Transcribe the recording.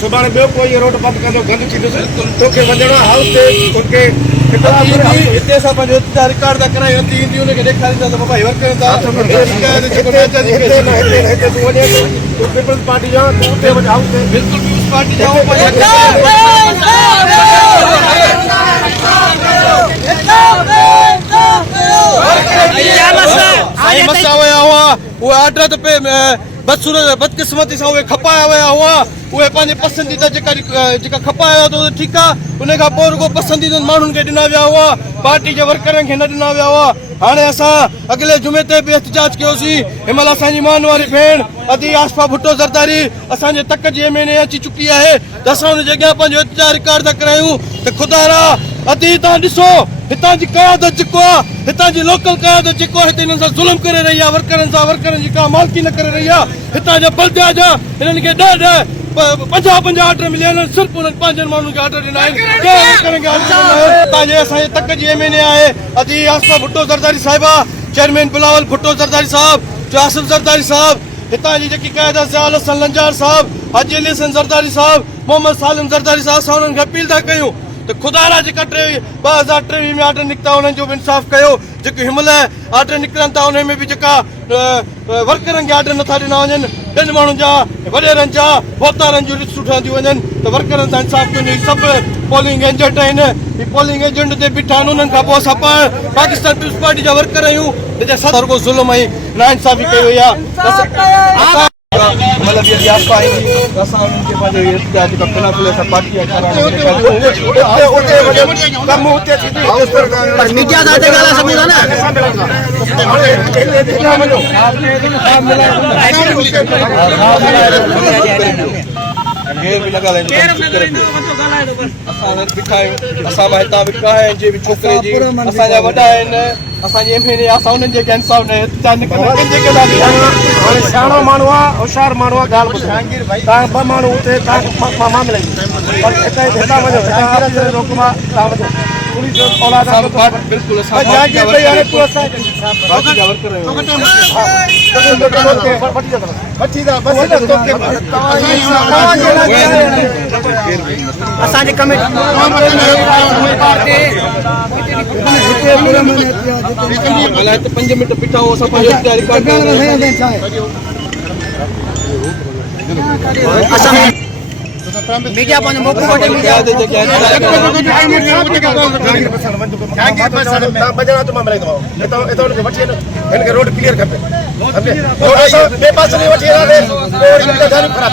सुभाणे ॿियो कोई रोड बंदि कंदो गंद थींदुसि तोखे वञिणो आहे हाउस ते तोखे हिते असां पंहिंजो रिकॉर्ड था करायूं ईंदी हुनखे ॾेखारींदा त भाई वर्कर हिते तूं वञे तूं पीपल्स पार्टी जा तूं उते वञ हाउस ते बिल्कुलु पीपल्स पार्टी जा मसा हुया हुआ उहे ऑर्डर ते पे बदकिस्मती सां उहे खपाया विया हुआ उहे पंहिंजे पसंदीदा जेका खपाया हुआ त ठीकु आहे उन खां पोइ रुगो पसंदीदा माण्हुनि खे ॾिना विया हुआ पार्टी जे वर्करनि खे न ॾिना विया हुआ हाणे असां अॻिले जुमे ते बि एहतिजाज कयोसीं हिन महिल असांजी मान वारी भेण अदी आसफा भुट्टो ज़रदारी असांजे तक जी MNA अची चुकी आहे त असां हुनजे अॻियां पंहिंजो एहतिजाज रिकॉर्ड था करायूं त ख़ुदा रा अदी तव्हां ॾिसो हितां जी क़यादत जेको आहे हितां जी लोकल क़यादत जेको आहे हिते हिननि सां ज़ुल्म करे रही आहे वर्करनि जी का मालकी न करे रही आहे हितां जा बलदिया जा हिननि खे 50 ऑर्डर मिलिया आहिनि सिर्फ़ु उन्हनि पंहिंजनि माण्हुनि खे ऑर्डर ॾिना आहिनि हितां असांजे तक जी MNA आहे अदी आसफा भुट्टो ज़रदारी साहिबा चेयरमैन बिलावल भुट्टो ज़रदारी साहब आसिफ ज़रदारी साहब हितां जी जेकी क़यादत ज़ियाउल हसन लंजार साहब हाजी अली हसन ज़रदारी साहब मोहम्मद सालिम ज़रदारी साहब असां उन्हनि खे अपील था कयूं त ख़ुदा रा जेका 2023 में ऑर्डर निकिता उन्हनि जो बि इंसाफ़ कयो जेके हिन महिल ऑर्डर निकिरनि था उन में बि जेका वर्करनि खे ऑर्डर नथा ॾिना वञनि ॿिनि माण्हुनि जा वॾेरनि जा वोतारनि जूं लिस्टूं ठहंदियूं वञनि त वर्करनि सां इंसाफ़ कयो सभु पोलिंग एजेंट आहिनि पोलिंग एजेंट ते बीठा आहिनि उन्हनि खां पोइ असां पाकिस्तान पीपल्स पार्टी जा वर्कर आहियूं जंहिंजा सदर को ज़ुल्म ऐं नाइंसाफ़ी कई वई आहे मतलब ये आसपा आएंगी असां उन्हनि खे पंहिंजो एहतिजाज जेका पिनाकुल सां पार्टी आहे मीडिया सां ॻाल्हाए सघूं था न केर बि न ॻाल्हाईंदो असां मां हितां बि काहे जे बि छोकिरे जी असांजा वॾा आहिनि असांजे MNA असां उन्हनि जे इंसाफ़ न हाणे सियाणो माण्हू आहे होशियारु माण्हू आहे ॻाल्हि ॿुधायो तव्हां ॿ माण्हू उते तव्हां मां मिलाईंदो पर हितां वञो रोक मां तव्हां वञो पुलिस औलाद बिल्कुलु असांजी कमेटी 5 मिंट बीठा हो असां पंहिंजो रिकॉर्ड मीडिया पंहिंजो मोकल वठे मीडिया रोड क्लियर खपे ॿिए पासे नहीं वठी ख़राब